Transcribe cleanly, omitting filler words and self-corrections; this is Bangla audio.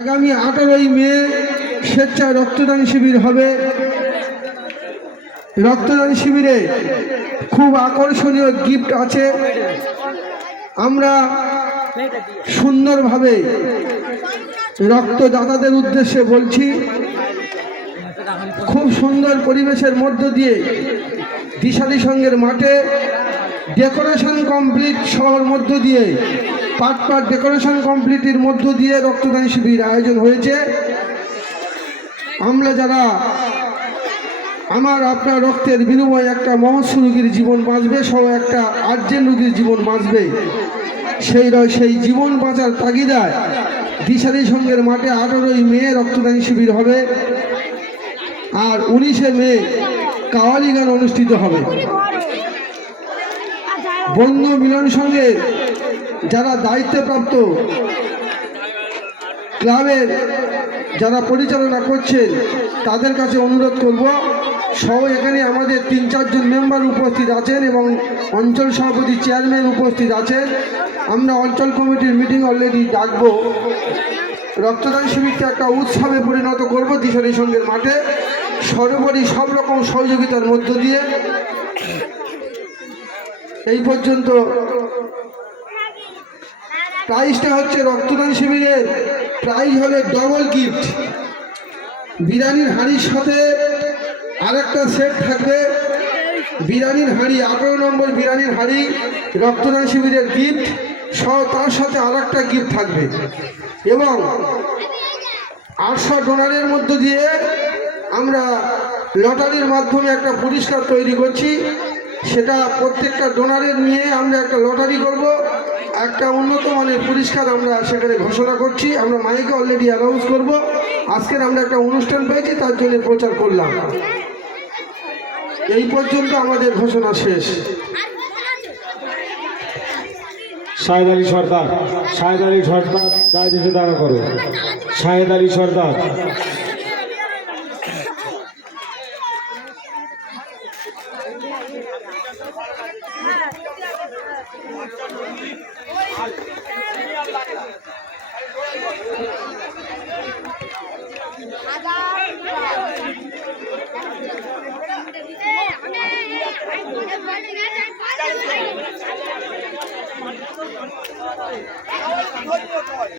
আগামী 18ই মে স্বেচ্ছায় রক্তদান শিবির হবে। রক্তদান শিবিরে খুব আকর্ষণীয় গিফট আছে। আমরা সুন্দরভাবে রক্তদাতাদের উদ্দেশ্যে বলছি, খুব সুন্দর পরিবেশের মধ্য দিয়ে দিশারি সঙ্গের মাঠে ডেকোরেশন কমপ্লিট সহর মধ্য দিয়ে পাট ডেকোরেশন কমপ্লিটের মধ্য দিয়ে রক্তদান শিবির আয়োজন হয়েছে। আমরা যারা আপনার রক্তের বিনিময়ে একটা মহস্য রোগীর জীবন বাঁচবে, সহ একটা আর্জেন্ট রোগীর জীবন বাঁচবে, সেই জীবন বাঁচার তাগিদায় দিশারি সঙ্গের মাঠে 18ই মে রক্তদান শিবির হবে। আর 19শে মে কাওয়ালি গান অনুষ্ঠিত হবে। বন্ধু মিলন সঙ্গের যারা দায়িত্বপ্রাপ্ত ক্লাবের যারা পরিচালনা করছেন তাদের কাছে অনুরোধ করব, সহ এখানে আমাদের 3-4 জন মেম্বার উপস্থিত আছেন এবং অঞ্চল সভাপতি চেয়ারম্যান উপস্থিত আছেন। আমরা অঞ্চল কমিটির মিটিং অলরেডি ডাকবো। রক্তদান শিবিরকে একটা উৎসবে পরিণত করব দিশারি সঙ্গের মাঠে, সর্বোপরি সব রকম সহযোগিতার মধ্য দিয়ে। এই পর্যন্ত প্রাইজটা হচ্ছে, রক্তদান শিবিরের প্রাইজ হবে ডবল গিফট। বিরিয়ানির হাঁড়ির সাথে আরেকটা সেট থাকবে। বিরিয়ানির হাঁড়ি 18 নম্বর বিরিয়ানির হাঁড়ি রক্তদান শিবিরের গিফট সহ তার সাথে আরেকটা গিফট থাকবে। এবং 800 ডোনারের মধ্য দিয়ে আমরা লটারির মাধ্যমে একটা পুরস্কার তৈরি করছি। সেটা প্রত্যেকটা ডোনারের নিয়ে আমরা একটা লটারি করব, একটা উন্নত মানের পুরস্কার আমরা সেখানে ঘোষণা করছি। আমরা মাইকে অলরেডি অ্যানাউন্স করব। আজকের আমরা একটা অনুষ্ঠান পেয়েছি, তার জন্য প্রচার করলাম। এই পর্যন্ত আমাদের ঘোষণা শেষ। শাহেদ আলী সর্দার, শাহেদ আলী সর্দার দাঁড়িয়ে এসে দাঁড়া করো। শাহেদ আলী সর্দার।